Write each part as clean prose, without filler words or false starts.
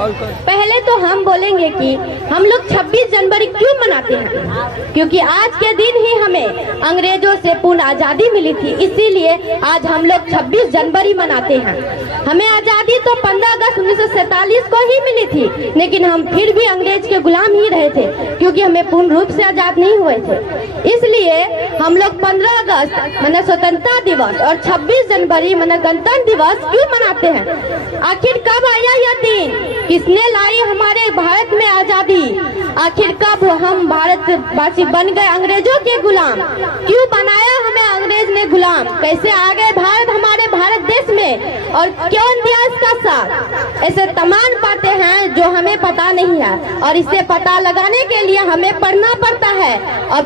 पहले तो हम बोलेंगे कि हम लोग 26 जनवरी क्यों मनाते हैं, क्योंकि आज के दिन ही हमें अंग्रेजों से पूर्ण आजादी मिली थी, इसीलिए आज हम लोग 26 जनवरी मनाते हैं। हमें आजादी तो 15 अगस्त 1947 को ही मिली थी, लेकिन हम फिर भी अंग्रेज के गुलाम ही रहे थे, क्योंकि हमें पूर्ण रूप से आजाद नहीं हुए थे। इसलिए हम लोग 15 अगस्त माने स्वतंत्रता दिवस और 26 जनवरी माने गणतंत्र दिवस क्यों मनाते हैं। आखिर कब आया यह दिन, किसने लाई हमारे भारत में आजादी, आखिर कब हम भारतवासी बन गए अंग्रेजों के गुलाम, क्यों बनाया हमें अंग्रेज ने गुलाम, कैसे आ गए भारत हमारे भारत देश में और क्यों दिया इसका साथ। ऐसे तमाम बातें हैं जो हमें पता नहीं है और इसे पता लगाने के लिए हमें पढ़ना पड़ता है और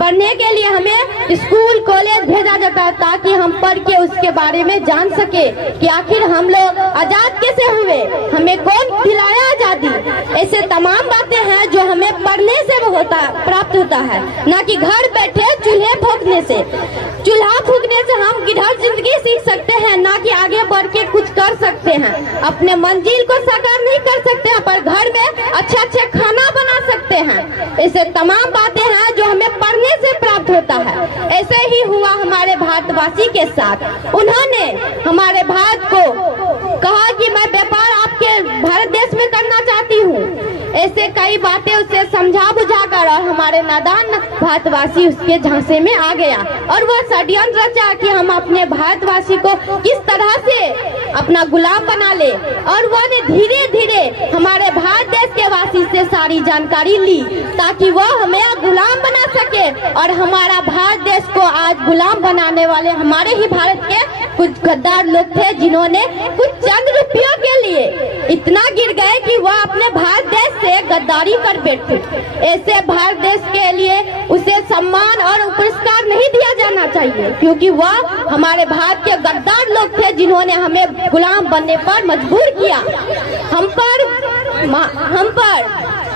पढ़ने के लिए हमें स्कूल कॉलेज भेजा जाता है ताकि हम पढ़ के उसके बारे में जान सके कि आखिर हम लोग आजाद कैसे हुए, हमें कौन दिलाया आजादी। ऐसे तमाम बातें हैं जो हमें पढ़ने से प्राप्त होता है, ना कि घर बैठे चूल्हे फूंकने से। चूल्हा फूंकने से हम किधर जिंदगी सीख सकते हैं, ना कि आगे बढ़ के कुछ कर सकते हैं। अपने मंजिल को साकार नहीं कर सकते हैं, पर घर में अच्छे खाना बना सकते हैं। ऐसे तमाम बातें हैं जो हमें पढ़ने से प्राप्त होता है। ऐसे ही हुआ हमारे भारतवासी के साथ। उन्होंने हमारे भारत को कहा कि मैं व्यापार आपके भारत देश में करना चाहती हूँ। ऐसे कई बातें उसे समझा बुझाकर और हमारे नादान भारतवासी उसके झांसे में आ गया और वह षड्यंत्र रचा कि हम अपने भारतवासी को किस तरह से अपना गुलाम बना ले। और वह ने धीरे धीरे हमारे भारत देश के वासी से सारी जानकारी ली ताकि वह हमें गुलाम बना सके और हमारा भारत देश को आज गुलाम बनाने वाले हमारे ही भारत के कुछ गद्दार लोग थे, जिन्होंने कुछ चंद रुपयों के लिए इतना गिर गए कि वह अपने भारत देश से गद्दारी कर बैठे। ऐसे भारत देश के लिए उसे सम्मान और पुरस्कार नहीं दिया जाना चाहिए, क्योंकि वह हमारे भारत के गद्दार लोग थे जिन्होंने हमें गुलाम बनने पर मजबूर किया। हम पर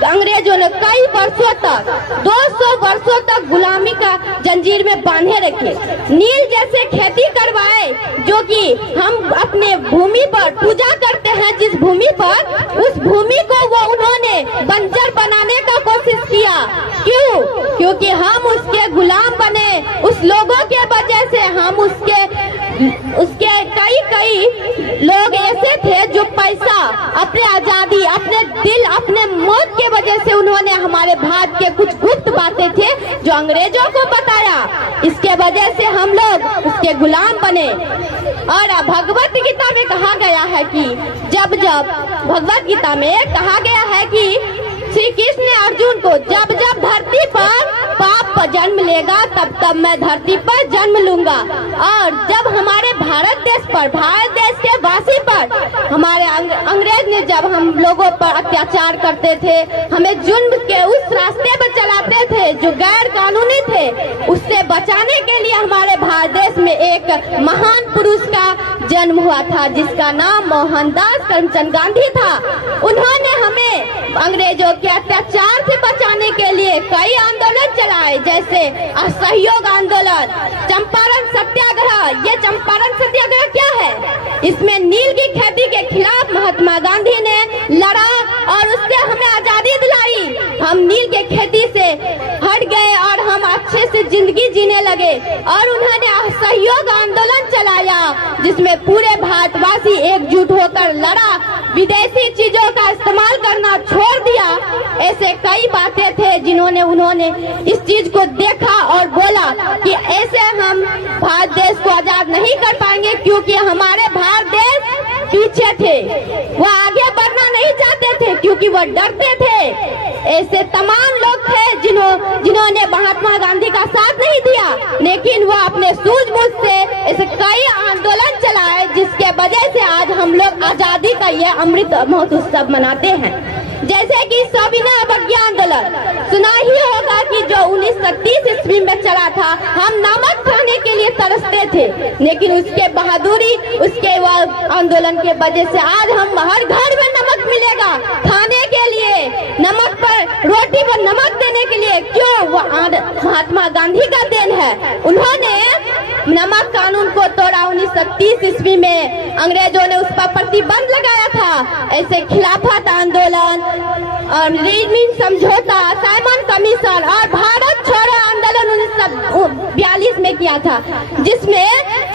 अंग्रेजों ने कई वर्षों तक 200 वर्षों तक गुलामी का जंजीर में बांधे रखे। नील जैसे खेती करवाए, जो कि हम अपने भूमि पर पूजा करते हैं, जिस भूमि पर उस भूमि को वो उन्होंने बंजर बनाने का कोशिश किया। क्यों? क्योंकि हम उसके गुलाम बने। उस लोगों के वजह से हम उसके कई लोग ऐसे थे जो पैसा, अपने आजादी, अपने दिल, अपने मौत के वजह से उन्होंने हमारे भारत के कुछ गुप्त बातें थे जो अंग्रेजों को बताया। इसके वजह से हम लोग उसके गुलाम बने। और भगवत गीता में कहा गया है कि जब भगवत गीता में कहा गया है कि श्री कृष्ण ने अर्जुन को जब धरती पर पाप जन्म लेगा तब मैं धरती पर जन्म लूंगा। और जब हमारे भारत देश पर, भारत देश के वासी पर हमारे अंग्रेज ने जब हम लोगों पर अत्याचार करते थे, हमें जुल्म के उस रास्ते पर चलाते थे जो गैर कानूनी थे, उससे बचाने के लिए हमारे भारत देश में एक महान पुरुष का जन्म हुआ था जिसका नाम मोहनदास करमचंद गांधी था। उन्होंने हमें अंग्रेजों के अत्याचार से बचाने के लिए कई आंदोलन चलाए, जैसे असहयोग आंदोलन, चंपारण सत्याग्रह। ये चंपारण सत्याग्रह क्या है? इसमें नील की खेती के खिलाफ महात्मा गांधी ने लड़ा और उससे हमें आजादी दिलाई। हम नील के खेती से हट गए और हम अच्छे से जिंदगी जीने लगे। और उन्होंने असहयोग आंदोलन चलाया जिसमें पूरे भारतवासी एकजुट होकर लड़ा, विदेशी चीजों का इस्तेमाल करना छोड़ दिया। ऐसे कई बातें थे जिन्होंने उन्होंने इस चीज को देखा और बोला कि ऐसे हम भारत देश को आजाद नहीं कर पाएंगे, क्योंकि हमारे भारत देश पीछे थे, वो आगे बढ़ना नहीं चाहते थे क्योंकि वो डरते थे। ऐसे तमाम लोग थे जिन्होंने महात्मा गांधी का साथ नहीं दिया, लेकिन वो अपने सूझबूझ से ऐसे कई आंदोलन चलाए जिसके वजह से आज हम लोग आजादी का यह अमृत महोत्सव मनाते हैं। जैसे कि सविनय अवज्ञा आंदोलन सुना ही होगा कि जो 1930 ईस्वी में चला था। हम नमक खाने के लिए तरसते थे, लेकिन उसके बहादुरी, उसके आंदोलन के वजह से आज हम हर घर में नमक मिलेगा खाने के लिए, नमक पर, रोटी पर नमक देने के लिए। क्यों? वो महात्मा गांधी का देन है। उन्होंने नमक कानून को तोड़ा 1930 ईस्वी में। अंग्रेजों ने उस पर प्रतिबंध लगाया था ऐसे खिलाफत आंदोलन और रीमिन समझौता, साइमन कमीशन और भारत छोड़ो आंदोलन 1942 में किया था, जिसमें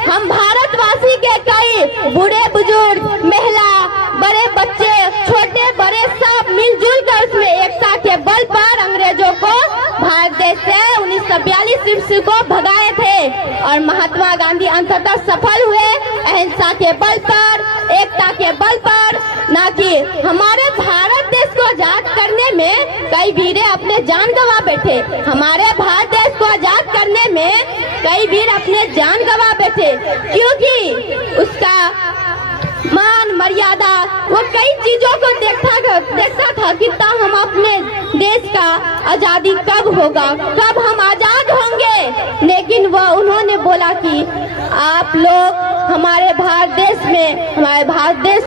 हम भारतवासी के कई बूढ़े बुजुर्ग, महिला, बड़े बच्चे, छोटे बड़े सब मिलजुल कर उसमें एकता के बल पर अंग्रेजों को भारत देश से 1942 ईस्वी को भगाए थे और महात्मा गांधी अंततः सफल हुए अहिंसा के बल पर, एकता के बल पर, ना कि हमारे भारत देश को आजाद करने में कई वीर अपने जान गंवा बैठे। हमारे भारत देश को आजाद करने में कई वीर अपने जान गंवा बैठे, क्योंकि उसका मान मर्यादा वो कई चीजों को देखता था कि तब हम अपने देश का आजादी कब होगा, कब हम आजाद होंगे। लेकिन उन्होंने बोला कि आप लोग हमारे भारत देश में, हमारे भारत देश